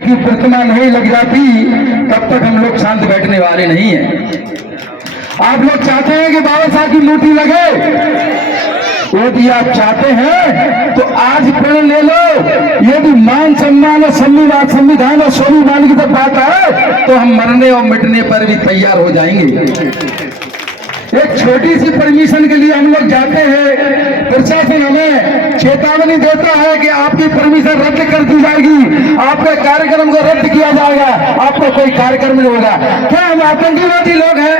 की प्रतिमा नहीं लग जाती तब तक हम लोग शांत बैठने वाले नहीं हैं। आप लोग चाहते हैं कि बाबा साहब की मूर्ति लगे? यदि आप चाहते हैं तो आज प्रण ले लो। यदि मान सम्मान और संविधान और स्वाभिमान की तो बात है तो हम मरने और मिटने पर भी तैयार हो जाएंगे। एक छोटी सी परमिशन के लिए हम लोग जाते हैं, प्रशासन हमें चेतावनी देता है कि आपकी परमिशन रद्द कर दी जाएगी, आपके कार्यक्रम को रद्द किया जाएगा, आपका कोई कार्यक्रम नहीं होगा। क्या हम आतंकवादी लोग हैं?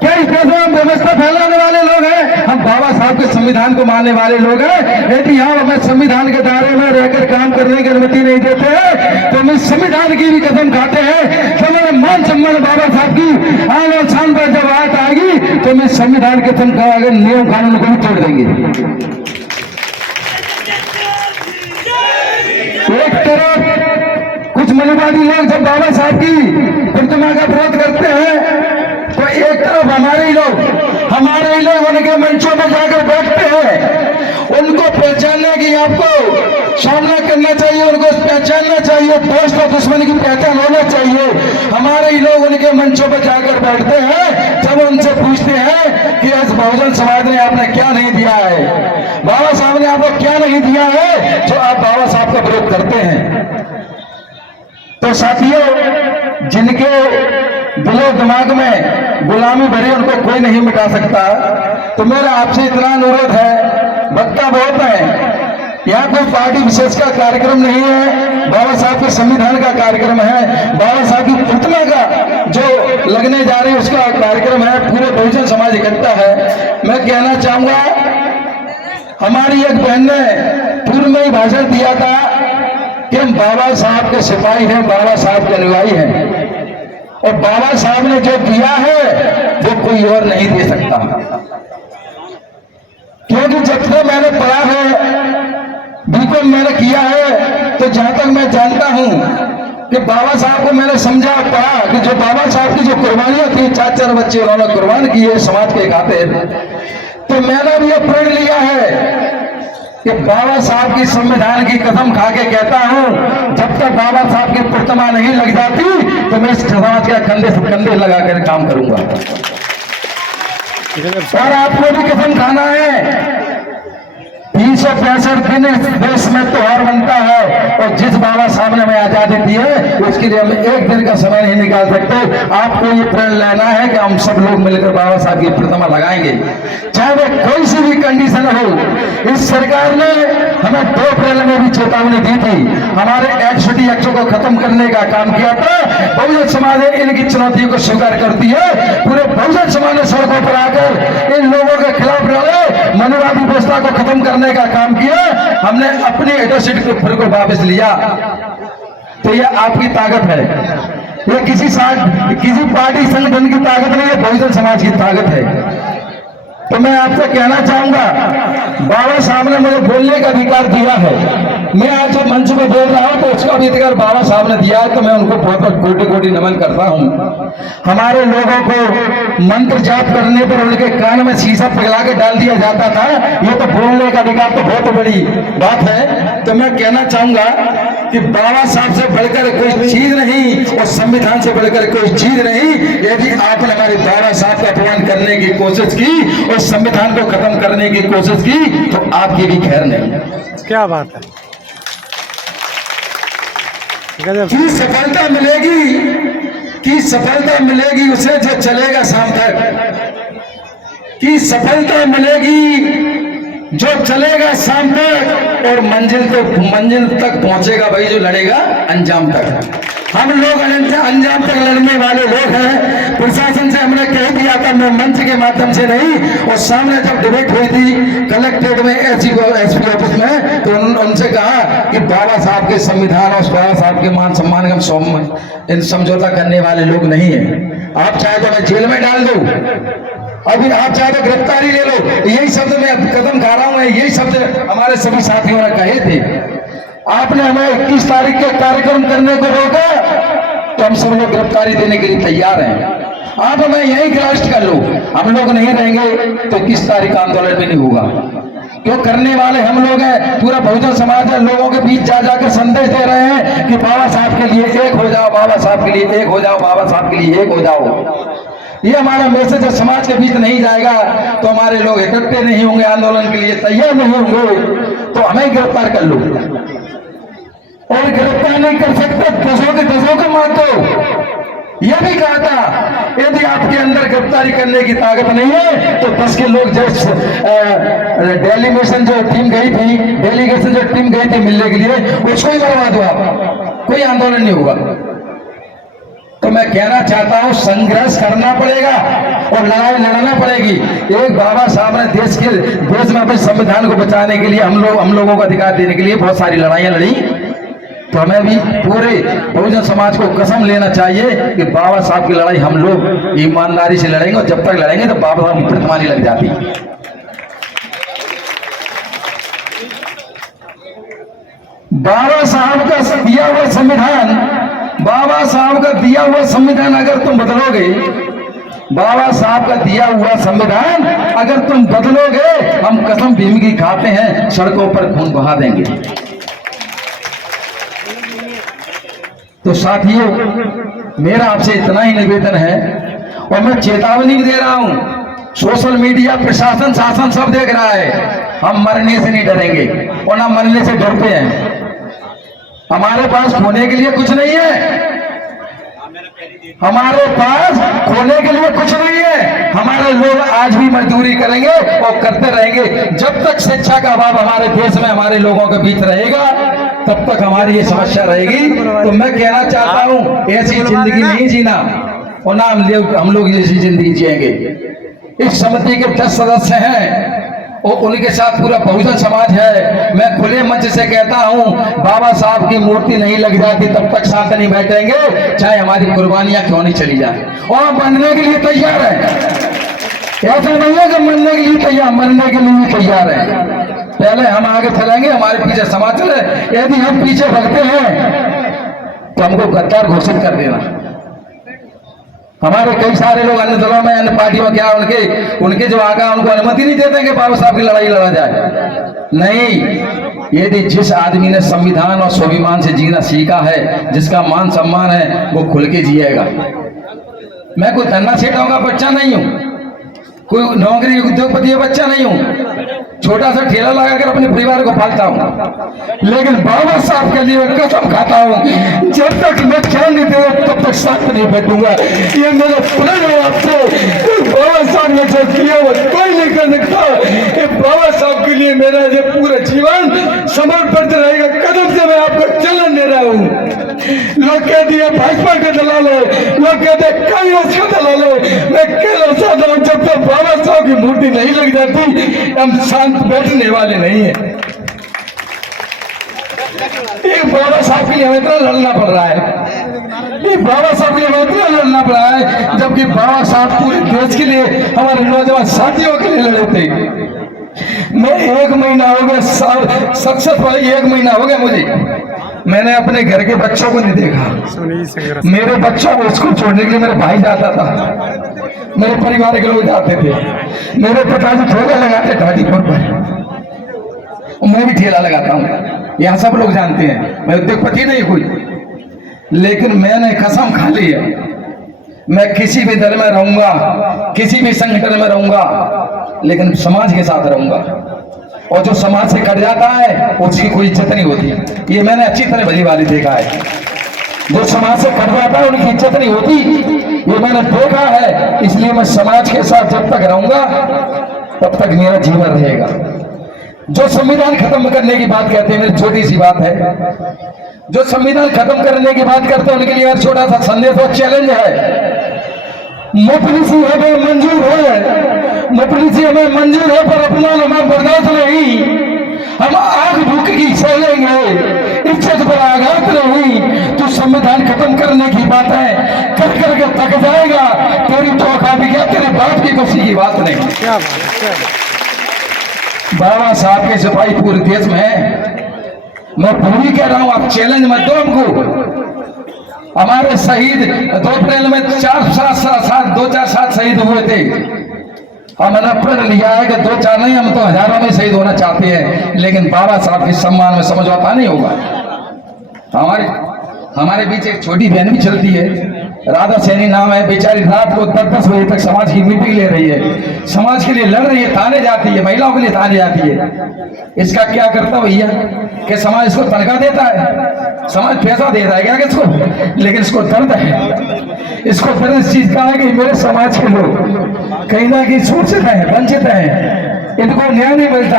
क्या इस देश में व्यवस्था फैलाने वाले लोग हैं? हम बाबा साहब के संविधान को मानने वाले लोग हैं। यदि हम हमें संविधान के दायरे में रहकर काम करने की अनुमति नहीं देते हैं तो हम इस संविधान की भी कसम खाते हैं कि हमारे मान सम्मान बाबा साहब की आन और शान पर जब बात आएगी तो हम इस संविधान के कसम का अगर नियम कानून को भी तोड़ देंगे। एक तरफ कुछ मनोवादी लोग जब बाबा साहब की प्रतिमा का विरोध करते हैं तो एक तरफ हमारे ही लोग उनके मंचों में जाकर बैठते हैं। उनको पहचानने की आपको सामना करना चाहिए, उनको पहचानना चाहिए, दोस्त और दुश्मन की पहचान होना चाहिए। हमारे ही लोग उनके मंचों पर जाकर बैठते हैं, जब उनसे पूछते हैं कि आज बहुजन समाज ने आपने क्या नहीं दिया है, बाबा साहब ने आपको क्या नहीं दिया है जो आप बाबा साहब का विरोध करते हैं। तो साथियों, जिनके दिलो दिमाग में गुलामी भरी उनको कोई नहीं मिटा सकता। तो मेरा आपसे इतना अनुरोध है, वक्ता बहुत है, यहाँ कोई पार्टी विशेष का कार्यक्रम नहीं है, बाबा साहब के संविधान का कार्यक्रम है, बाबा साहब की प्रतिमा का जो लगने जा रही है उसका कार्यक्रम है, पूरे बहुजन समाज इकट्ठा है। मैं कहना चाहूंगा, हमारी एक बहन ने पूर्व में ही भाषण दिया था कि हम बाबा साहब के सिपाही हैं, बाबा साहब के अनुयायी हैं, और बाबा साहब ने जो दिया है वो कोई और नहीं दे सकता। क्योंकि जब तक मैंने पढ़ा है, बीकॉम मैंने किया है, तो जहां तक मैं जानता हूं कि बाबा साहब को मैंने समझा पढ़ा कि जो बाबा साहब की जो कुर्बानियां थी, 4-4 बच्चे उन्होंने कुर्बान किए समाज के खातिर। तो मैंने भी ये प्रण लिया है कि बाबा साहब की संविधान की कसम खा के कहता हूं, जब तक बाबा साहब की प्रतिमा नहीं लग जाती तो मैं इस समाज के कंधे से कंधे लगाकर काम करूंगा। और आपको भी कसम खाना है, 365 दिन इस देश में त्योहार बनता है, और जिस बाबा साहब ने हमें आजादी दी है उसके लिए हम एक दिन का समय नहीं निकाल सकते। आपको ये प्रण लेना है कि हम सब लोग मिलकर बाबा साहब की प्रतिमा लगाएंगे, चाहे वो कोई सी भी कंडीशन हो। इस सरकार ने हमें 2 अप्रैल में भी चेतावनी दी थी, हमारे एट्रोसिटी एक्ट को खत्म करने का काम किया था। बहुजन समाज ने इनकी चुनौतियों को स्वीकार करती है, पूरे बहुजन समाज ने सड़कों पर आकर इन लोगों के खिलाफ लड़े, मनोवादी व्यवस्था को खत्म करने का काम किया। हमने अपनी एट्रोसिटी को फिर को वापस लिया। तो ये आपकी ताकत है, ये किसी पार्टी संगठन की ताकत नहीं है, बहुजन समाज की ताकत है। तो मैं आपसे कहना चाहूंगा, बाबा साहब ने मुझे बोलने का अधिकार दिया है, मैं आज जब मंच में बोल रहा हूं तो उसका भी अधिकार बाबा साहब ने दिया है, तो मैं उनको बहुत बहुत कोटि-कोटि नमन करता हूं। हमारे लोगों को मंत्र जाप करने पर उनके कान में शीशा पिघला के डाल दिया जाता था, ये तो बोलने का अधिकार तो बहुत बड़ी बात है। तो मैं कहना चाहूंगा कि बाबा साहब से बढ़कर कोई चीज नहीं और संविधान से बढ़कर कोई चीज नहीं। यदि आपने हमारे बाबा साहब का अपमान करने की कोशिश की और संविधान को खत्म करने की कोशिश की तो आपकी भी खैर नहीं। क्या बात है, सफलता मिलेगी उसे जो चलेगा शाम तक, की सफलता मिलेगी जो चलेगा शाम तक, और मंजिल तक पहुंचेगा भाई जो लड़ेगा अंजाम तक। हम लोग अंजाम तक लड़ने वाले लोग हैं। प्रशासन से हमने कह दिया था, मैं मंच के माध्यम से नहीं, और सामने जब डिबेट हुई थी कलेक्ट्रेट में एसपी ऑफिस में, तो उनसे कहा कि बाबा साहब के संविधान और बाबा साहब के मान सम्मान का इन समझौता करने वाले लोग नहीं है। आप चाहे तो मैं जेल में डाल दूं, अभी आप चाहे तो गिरफ्तारी ले लो, यही शब्द मैं कदम खा रहा हूं, यही शब्द हमारे सभी साथियों ने कहे थे। आपने हमें 21 तारीख के कार्यक्रम करने को रोका तो हम सब लोग गिरफ्तारी देने के लिए तैयार हैं। आप हमें यही अरेस्ट कर लो, हम लोग नहीं रहेंगे तो 21 तारीख का आंदोलन भी नहीं होगा। क्यों करने वाले हम लोग हैं, पूरा बहुजन समाज है, लोगों के बीच जा जाकर संदेश दे रहे हैं कि बाबा साहब के लिए एक हो जाओ, बाबा साहब के लिए एक हो जाओ, बाबा साहब के लिए एक हो जाओ। ये हमारा मैसेज है, समाज के बीच नहीं जाएगा तो हमारे लोग इकट्ठे नहीं होंगे, आंदोलन के लिए तैयार नहीं होंगे, तो हमें गिरफ्तार कर लो। और गिरफ्तार नहीं कर सकते, दसों के मार दो। यह भी कहा था यदि आपके अंदर गिरफ्तारी करने की ताकत नहीं है तो 10 के लोग डेलीगेशन जो टीम गई थी मिलने के लिए, उसको ही करवा दो आप, कोई आंदोलन नहीं होगा। तो मैं कहना चाहता हूं, संघर्ष करना पड़ेगा और लड़ाई लड़ना पड़ेगी। एक बाबा साहब ने देश में अपने संविधान को बचाने के लिए, हम लोगों को अधिकार देने के लिए बहुत सारी लड़ाइयां लड़ी। तो हमें भी पूरे बहुजन समाज को कसम लेना चाहिए कि बाबा साहब की लड़ाई हम लोग ईमानदारी से लड़ेंगे, और जब तक लड़ेंगे तो बाबा साहब की प्रतिमा नहीं लग जाती। बाबा साहब का दिया हुआ संविधान, बाबा साहब का दिया हुआ संविधान अगर तुम बदलोगे, बाबा साहब का दिया हुआ संविधान अगर तुम बदलोगे, हम कसम भीम की खाते हैं, सड़कों पर खून बहा देंगे। तो साथियों, मेरा आपसे इतना ही निवेदन है, और मैं चेतावनी भी दे रहा हूं, सोशल मीडिया, प्रशासन, शासन सब देख रहा है, हम मरने से नहीं डरेंगे और ना मरने से डरते हैं। हमारे पास खोने के लिए कुछ नहीं है, हमारे पास खोने के लिए कुछ नहीं है। हमारे लोग आज भी मजदूरी करेंगे और करते रहेंगे। जब तक शिक्षा का अभाव हमारे देश में हमारे लोगों के बीच रहेगा, तब तक हमारी ये समस्या रहेगी। तो मैं कहना चाहता हूं, ऐसी जिंदगी नहीं जीना, और ना हम लोग ऐसी जिंदगी जिएंगे। इस समिति के 10 सदस्य हैं और उनके साथ पूरा बहुजन समाज है। मैं खुले मंच से कहता हूं, बाबा साहब की मूर्ति नहीं लग जाती तब तक शांत नहीं बैठेंगे, चाहे हमारी कुर्बानियां क्यों नहीं चली जाए, और बनने के लिए तैयार है। ऐसा नहीं है कि मरने के लिए तैयार, मरने के लिए तैयार है। पहले हम आगे चलेंगे, हमारे पीछे समाज चले। यदि हम पीछे भगते हैं तो हमको गद्दार घोषित कर देना। हमारे कई सारे लोग अन्य दलों में, अन्य पार्टियों में, क्या उनके जो आगा उनको अनुमति नहीं देते कि बाबा साहब की लड़ाई लड़ा जाए। नहीं, यदि जिस आदमी ने संविधान और स्वाभिमान से जीना सीखा है, जिसका मान सम्मान है, वो खुल के जिएगा। मैं कोई धन्ना सेठों का बच्चा नहीं हूं, कोई नौकरी उद्योगपति बच्चा नहीं हूं, छोटा सा ठेला लगाकर अपने परिवार को पालता हूं। लेकिन बाबा साहब के लिए कसम खाता हूं, जब तक मैं जान नहीं दे तब तक शांत नहीं बैठूंगा। ये मेरा प्रण है आपसे। बाबा साहब ने जो किया वो कोई नहीं कर सकता। ये बाबा साहब के लिए मेरा ये पूरा जीवन समर्पित रहेगा। कदम से मैं आपको चलन दे रहा हूँ। लोग कहते हैं भाजपा के दलाल है, लोग कहते हैं कांग्रेस का दलाल है। मैं कहना चाहता हूँ, जब तक बाबा साहब की मूर्ति नहीं लग जाती, हम शांत बैठने वाले नहीं है। एक बाबा साहब के लिए हमें इतना लड़ना पड़ रहा है, एक बाबा साहब के लिए हमें इतना लड़ना पड़ा है, जबकि बाबा साहब पूरे देश के लिए, हमारे नौजवान साथियों के लिए लड़े थे। मैं 1 महीना हो गया, सक्सेसफुल 1 महीना हो गया मुझे, मैंने अपने घर के बच्चों को नहीं देखा। मेरे बच्चों को स्कूल छोड़ने के लिए मेरा भाई जाता था, मेरे परिवार के लोग जाते थे। मेरे पिताजी ठेला लगाते घाटीपुर पर, मैं भी ठेला लगाता हूँ, यहाँ सब लोग जानते हैं। मैं उद्योगपति नहीं कोई, लेकिन मैंने कसम खा ली है, मैं किसी भी दल में रहूंगा, किसी भी संगठन में रहूंगा, लेकिन समाज के साथ रहूंगा। और जो समाज से कट जाता है उसकी कोई इज्जत नहीं होती। ये मैंने अच्छी तरह भली भाली देखा है। जो समाज से कट जाता है उनकी इज्जत नहीं होती, ये मैंने देखा है। इसलिए मैं समाज के साथ जब तक रहूंगा तब तक मेरा जीवन रहेगा। जो संविधान खत्म करने की बात कहते हैं, मेरी छोटी सी बात है, जो संविधान खत्म करने की बात करते हैं उनके लिए छोटा सा संदेश और चैलेंज है। मुफलिसी हमें मंजूर है, मुफलिसी हमें मंजूर है, पर अपना हमें बर्दाश्त नहीं। हम आग भूख की सहेंगे, इज्जत पर आघात नहीं। तो संविधान खत्म करने की बात है, कर करके थक जाएगा। तेरी धोखा भी क्या, तेरे बाप की खुशी की बात नहीं। बाबा साहब के सिपाही पूरे देश में है। मैं पूरी कह रहा हूं, आप चैलेंज मत दो हमको। हमारे शहीद 2 अप्रैल में 2-4 साथ शहीद हुए थे। हमने प्रण लिया है कि 2-4 नहीं, हम तो हजारों में शहीद होना चाहते हैं, लेकिन बाबा साहब के सम्मान में समझौता नहीं होगा। हमारे बीच एक छोटी बहन भी चलती है, राधा सैनी नाम है, बेचारी रात को 10-10 बजे तक समाज की मीटिंग ले रही है, समाज के लिए लड़ रही है, थाने जाती है, महिलाओं के लिए थाने जाती है। इसका क्या करता भैया कि समाज इसको तनख्वाह देता है, समाज पैसा दे रहा है क्या इसको, लेकिन इसको दर्द है। इसको दर्द इस चीज का है कि मेरे समाज के लोग कहीं ना कहीं शोषित है, वंचित है, इनको न्याय नहीं मिलता।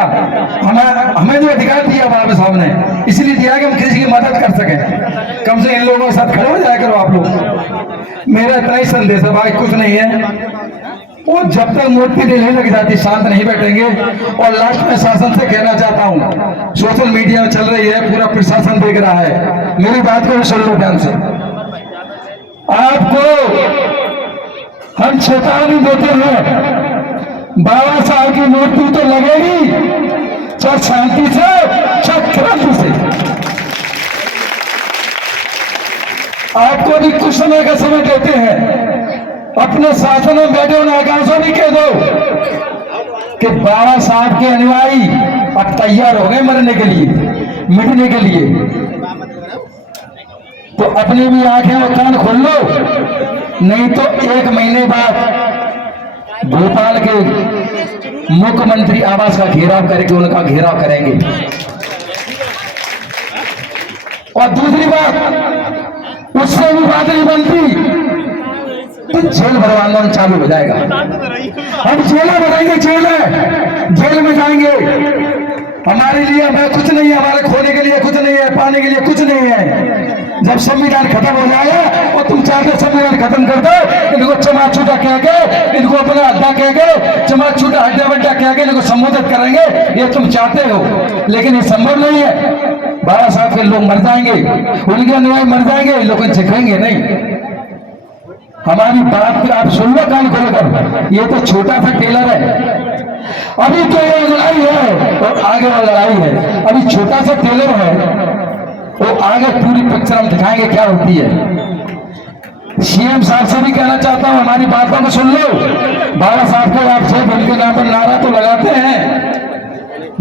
हमें जो अधिकार दिया बाबा साहब ने, इसलिए दिया कि हम किसी की मदद कर सकें। कम से इन लोगों के साथ खड़े हो जाया करो आप लोग। मेरा इतना ही संदेश है, भाई कुछ नहीं है। वो जब तक मूर्ति नहीं लग जाती शांत नहीं बैठेंगे। और लास्ट में शासन से कहना चाहता हूँ, सोशल मीडिया में चल रही है, पूरा प्रशासन देख रहा है, मेरी बात को सुन लो ध्यान से। आपको हम चेतावनी देते हैं, बाबा साहब की मूर्ति तो लगेगी, चाहे शांति से चाहे क्रांति से। आपको भी कुछ समय का समय देते हैं, अपने शासन में बैठे उन आकाशों भी कह दो कि बाबा साहब के अनुयायी अब तैयार हो गए मरने के लिए, मिटने के लिए। तो अपनी भी आंखें और कान खोल लो, नहीं तो 1 महीने बाद भोपाल के मुख्यमंत्री आवास का घेराव करके उनका घेराव करेंगे। और दूसरी बात, उससे भी बात नहीं बनती तो जेल भरवा आंदोलन चालू हो जाएगा। हम जेलें बनाएंगे, जेल में जाएंगे। हमारे लिए मैं कुछ नहीं है, हमारे खोने के लिए कुछ नहीं है, पाने के लिए कुछ नहीं है। जब संविधान खत्म हो जाएगा और तुम चाहते संविधान खत्म कर दो, इनको चमाचूटा कह के, इनको अपना अड्डा कह के, चमाचूटा अड्डा बड्डा कह के इनको संबोधित करेंगे, ये तुम चाहते हो, लेकिन ये संभव नहीं है। बाबा साहब के लोग मर जाएंगे, उनके अनुयायी मर जाएंगे, लोग सिखाएंगे नहीं। हमारी बात को आप सुन लो कान खोलकर, ये तो छोटा सा टेलर है, अभी तो ये लड़ाई है और आगे वाली लड़ाई है। अभी छोटा सा टेलर है, वो आगे पूरी पिक्चर हम दिखाएंगे क्या होती है। सीएम साहब से भी कहना चाहता हूं, हमारी बातों को सुन लो। बाबा साहब को आप सब उनके नाम पर नारा तो लगाते हैं,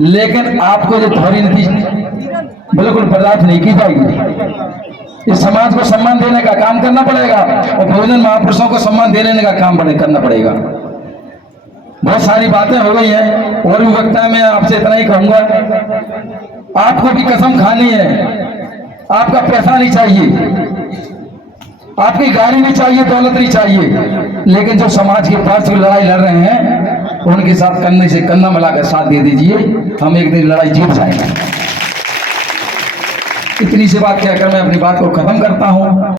लेकिन आपको जो धोरी नीति बिल्कुल बर्दाश्त नहीं की जाएगी। इस समाज को सम्मान देने का काम करना पड़ेगा और बहुजन महापुरुषों को सम्मान देने का काम करना पड़ेगा। बहुत सारी बातें हो गई हैं और भी वक्ता मैं आपसे इतना ही कहूंगा, आपको भी कसम खानी है। आपका पैसा नहीं चाहिए, आपकी गाड़ी नहीं चाहिए, दौलत नहीं चाहिए, लेकिन जो समाज के पास जो लड़ाई लड़ रहे हैं उनके साथ कंधे से कंधा मिलाकर साथ दे दीजिए, हम एक दिन लड़ाई जीत जाएंगे। इतनी सी बात कहकर मैं अपनी बात को खत्म करता हूं।